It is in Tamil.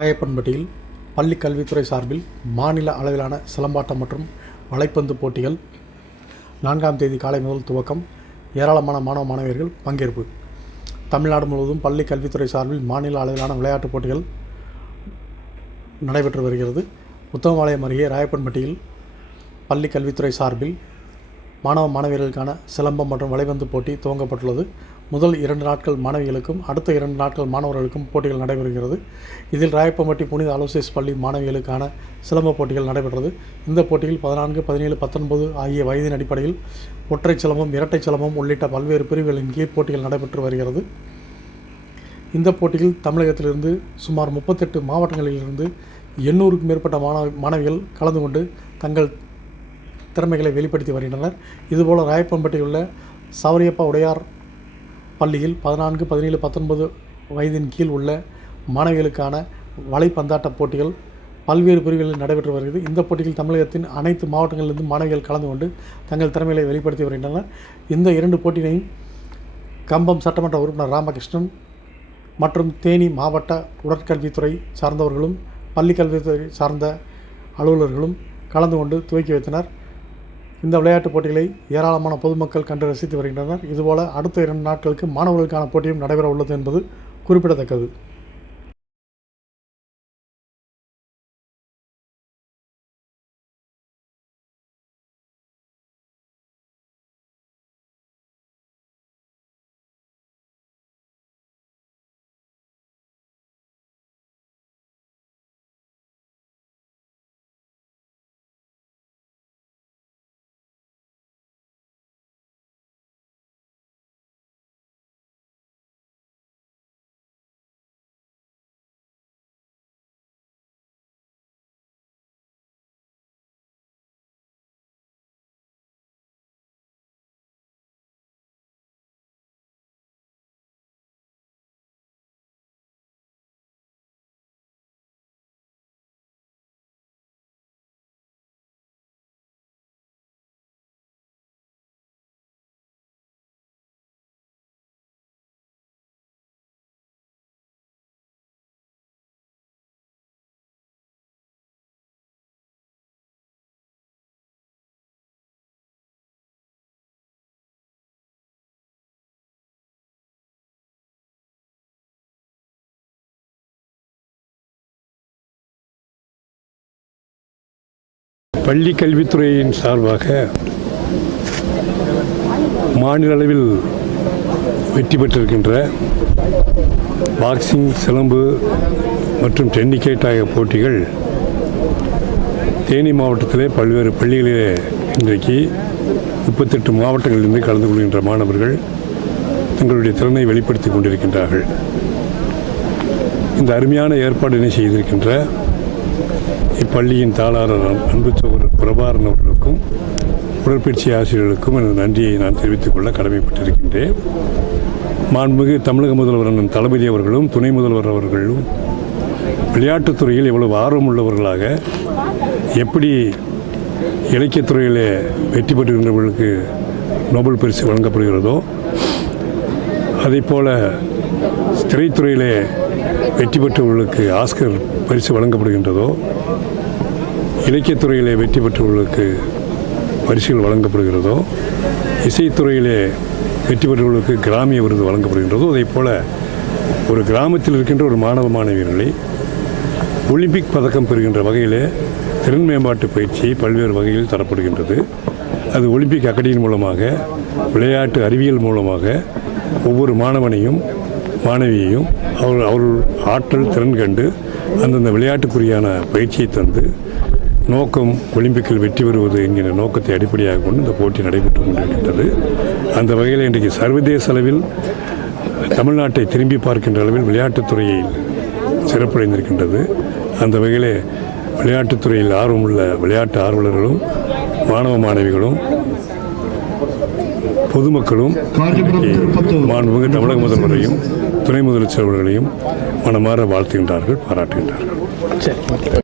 ராயப்பன்பட்டியில் பள்ளி கல்வித்துறை சார்பில் மாநில அளவிலான சிலம்பாட்டம் மற்றும் வலைப்பந்து போட்டிகள் நான்காம் தேதி காலை முதல் துவக்கம். ஏராளமான மாணவ மாணவியர்கள் பங்கேற்பு. தமிழ்நாடு முழுவதும் பள்ளி கல்வித்துறை சார்பில் மாநில அளவிலான விளையாட்டுப் போட்டிகள் நடைபெற்று வருகிறது. உத்தமபாளையம் அருகே ராயப்பன்பட்டியில் பள்ளி கல்வித்துறை சார்பில் மாணவ மாணவியர்களுக்கான சிலம்பம் மற்றும் வலைப்பந்து போட்டி துவங்கப்பட்டுள்ளது. முதல் இரண்டு நாட்கள் மாணவிகளுக்கும் அடுத்த இரண்டு நாட்கள் மாணவர்களுக்கும் போட்டிகள் நடைபெறுகிறது. இதில் ராயப்பம்பட்டி புனித அலோசியஸ் பள்ளி மாணவிகளுக்கான சிலம்ப போட்டிகள் நடைபெற்றது. இந்த போட்டியில் பதினான்கு பதினேழு பத்தொன்பது ஆகிய வயதின் அடிப்படையில் ஒற்றை சிலம்பம் இரட்டை சிலம்பம் உள்ளிட்ட பல்வேறு பிரிவுகளின் கீழ் போட்டிகள் நடைபெற்று வருகிறது. இந்த போட்டியில் தமிழகத்திலிருந்து சுமார் முப்பத்தெட்டு மாவட்டங்களிலிருந்து எண்ணூறுக்கும் மேற்பட்ட மாணவ மாணவிகள் கலந்து கொண்டு தங்கள் திறமைகளை வெளிப்படுத்தி வருகின்றனர். இதுபோல் ராயப்பம்பட்டியில் உள்ள சௌரியப்பா உடையார் பள்ளியில் பதினான்கு பதினேழு பத்தொன்பது வயதின் கீழ் உள்ள மாணவிகளுக்கான வலைப்பந்தாட்ட போட்டிகள் பல்வேறு பிரிவுகளில் நடைபெற்று வருகிறது. இந்த போட்டியில் தமிழகத்தின் அனைத்து மாவட்டங்களிலிருந்து மாணவிகள் கலந்து கொண்டு தங்கள் திறமைகளை வெளிப்படுத்தி வருகின்றனர். இந்த இரண்டு போட்டியினையும் கம்பம் சட்டமன்ற உறுப்பினர் ராமகிருஷ்ணன் மற்றும் தேனி மாவட்ட உடற்கல்வித்துறை சார்ந்தவர்களும் பள்ளி கல்வித்துறை சார்ந்த அலுவலர்களும் கலந்து கொண்டு துவக்கி வைத்தனர். இந்த விளையாட்டுப் போட்டிகளை ஏராளமான பொதுமக்கள் கண்டு ரசித்து வருகின்றனர். இதுபோல அடுத்த இரண்டு நாட்களுக்கு மாணவர்களுக்கான போட்டியும் நடைபெற உள்ளது என்பது குறிப்பிடத்தக்கது. பள்ளி கல்வித்துறையின் சார்பாக மாநில அளவில் வெற்றி பெற்றிருக்கின்ற பாக்ஸிங் சிலம்பு மற்றும் டென்னிகேட் ஆகிய போட்டிகள் தேனி மாவட்டத்திலே பல்வேறு பள்ளிகளிலே இன்றைக்கு முப்பத்தெட்டு மாவட்டங்களிலிருந்து கலந்து கொள்கின்ற மாணவர்கள் தங்களுடைய திறனை வெளிப்படுத்திக் கொண்டிருக்கின்றார்கள். இந்த அருமையான ஏற்பாடினை செய்திருக்கின்ற இப்பள்ளியின் தாளாளர் அன்பு சகோதரர் பிரபாரன் அவர்களுக்கும் உடற்பயிற்சி ஆசிரியர்களுக்கும் எனது நன்றியை நான் தெரிவித்துக் கொள்ள கடமைப்பட்டிருக்கின்றேன். மாண்புமிகு தமிழக முதல்வர் அண்ணன் தளபதி அவர்களும் துணை முதல்வர் அவர்களும் விளையாட்டுத்துறையில் எவ்வளவு ஆர்வம் உள்ளவர்களாக எப்படி இலக்கியத்துறையிலே வெற்றி பெற்றுகின்றவர்களுக்கு நோபல் பரிசு வழங்கப்படுகிறதோ அதே போல திரைத்துறையிலே வெற்றி பெற்றவர்களுக்கு ஆஸ்கர் பரிசு வழங்கப்படுகின்றதோ இலக்கியத்துறையிலே வெற்றி பெற்றவர்களுக்கு பரிசுகள் வழங்கப்படுகிறதோ இசைத்துறையிலே வெற்றி பெற்றவர்களுக்கு கிராமிய விருது வழங்கப்படுகின்றதோ அதே போல ஒரு கிராமத்தில் இருக்கின்ற ஒரு மாணவ மாணவியர்களை ஒலிம்பிக் பதக்கம் பெறுகின்ற வகையிலே திறன் மேம்பாட்டு பயிற்சி பல்வேறு வகையில் தரப்படுகின்றது. அது ஒலிம்பிக் அகாடமி மூலமாக விளையாட்டு அறிவியல் மூலமாக ஒவ்வொரு மாணவனையும் மாணவியையும் அவர் அவர்கள் ஆற்றல் திறன் கண்டு அந்தந்த விளையாட்டுக்குரியான பயிற்சியை தந்து நோக்கம் ஒலிம்பிக்கில் வெற்றி பெறுவது என்கிற நோக்கத்தை அடிப்படையாக கொண்டு இந்த போட்டி நடைபெற்று கொண்டிருக்கின்றது அந்த வகையில் இன்றைக்கு சர்வதேச அளவில் தமிழ்நாட்டை திரும்பி பார்க்கின்ற அளவில் விளையாட்டுத்துறையை சிறப்படைந்திருக்கின்றது. அந்த வகையிலே விளையாட்டுத்துறையில் ஆர்வமுள்ள விளையாட்டு ஆர்வலர்களும் மாணவ மாணவிகளும் பொதுமக்களும் மாண்புமிகு தமிழக முதல்வரையும் துணை முதலமைச்சர் அவர்களையும் மனமாற வாழ்த்துகின்றார்கள் பாராட்டுகின்றார்கள். சரி